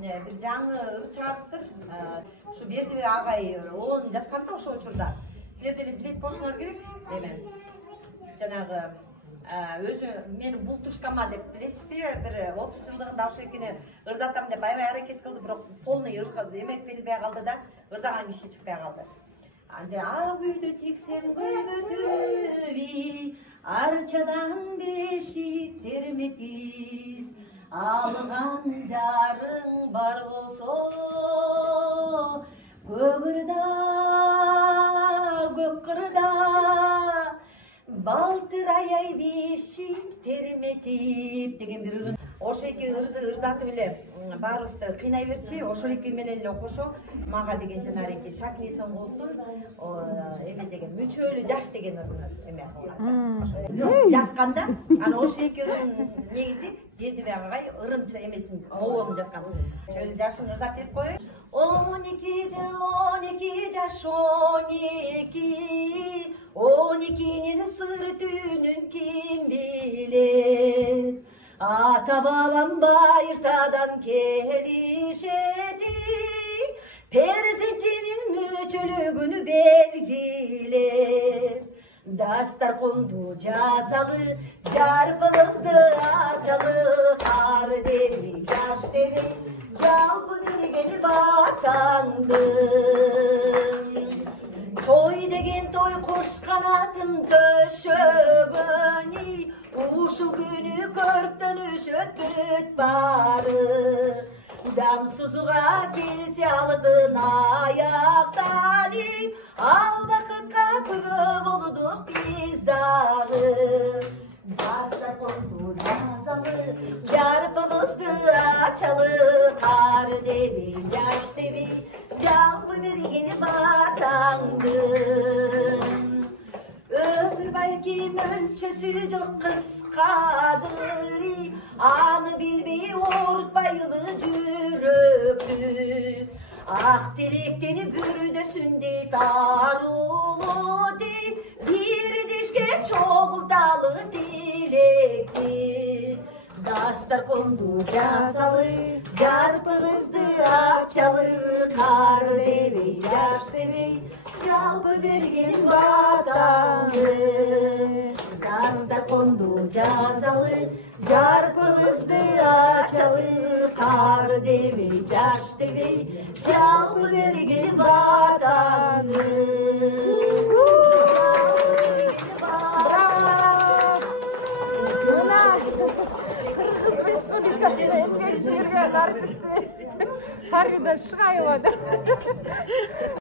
бир жаңы ыр чыгарыптыр. Ушу Бердибек агай 10 жасканда ошол учурда. Силер деле билет болушуңар керек. Эме жанагы өзү менин бултушкама деп билесизби, бир 30 жылдыгында ошо экени ырдатам деп аябай аракет кылды, бирок полный эмек берилбей калды да, ырдаган киши чыкпай калды. Анже ак үйдө тиксем көбөтүби, арчадан бешик терметип, алган жарың бар болсо, көк кырда балтыр аяй бешик терметип деген бир ырын. Ошо эки ырды ырдатып эле баарыбызды кыйнай берчи. Ошол эки менен эле кошо мага деген жанагы эки Шакир Эсенкуловдун эме деген мүчөлүү жаш деген ырын эме кылган. Жазганда анан ошо эки ырын негизи Бердибек агай ырынча эмесин моонун жазган. Чөлүү жашын ырдап берип коеюн. 12 жыл 12 жаш 12'nin sır tünün kim bilir. Ata babam bayırtadan kelişedi, perzentinin müçölüğünü belgiler. Dastar kondu cazalı, carpımızdı açalı, kar devi, yaş devi, calpı bilgeni bakandım. Toy degen toy kuş kanatın döşögöni, uşu günü körpten üşötüt barı. Damsuzuğa kelsi aldın ayaktani, al vakıtka kübö bulduk biz dağı. Dastar kondu cazalı, carpımızdı açalı, kar devi, yaş devi, calpı birgini batandım. Ömür belki ölçüsü çok kıskadır, anı bilmeyi ortbayılı cüröpü. Ah dilekteni bürdüsünde darulu di, bir dişke çok dalı dilekti. Dastar kondu cazalı, carpımızdı açalı, kar devi, yaş devi, calpı birgin vatandı. Dastar kondu cazalı, carpımızdı açalı, kar devi, yaş devi, calpı birgin vatandı. Республикасында эмгек сүйргөн артисти Фарида Шыгаева.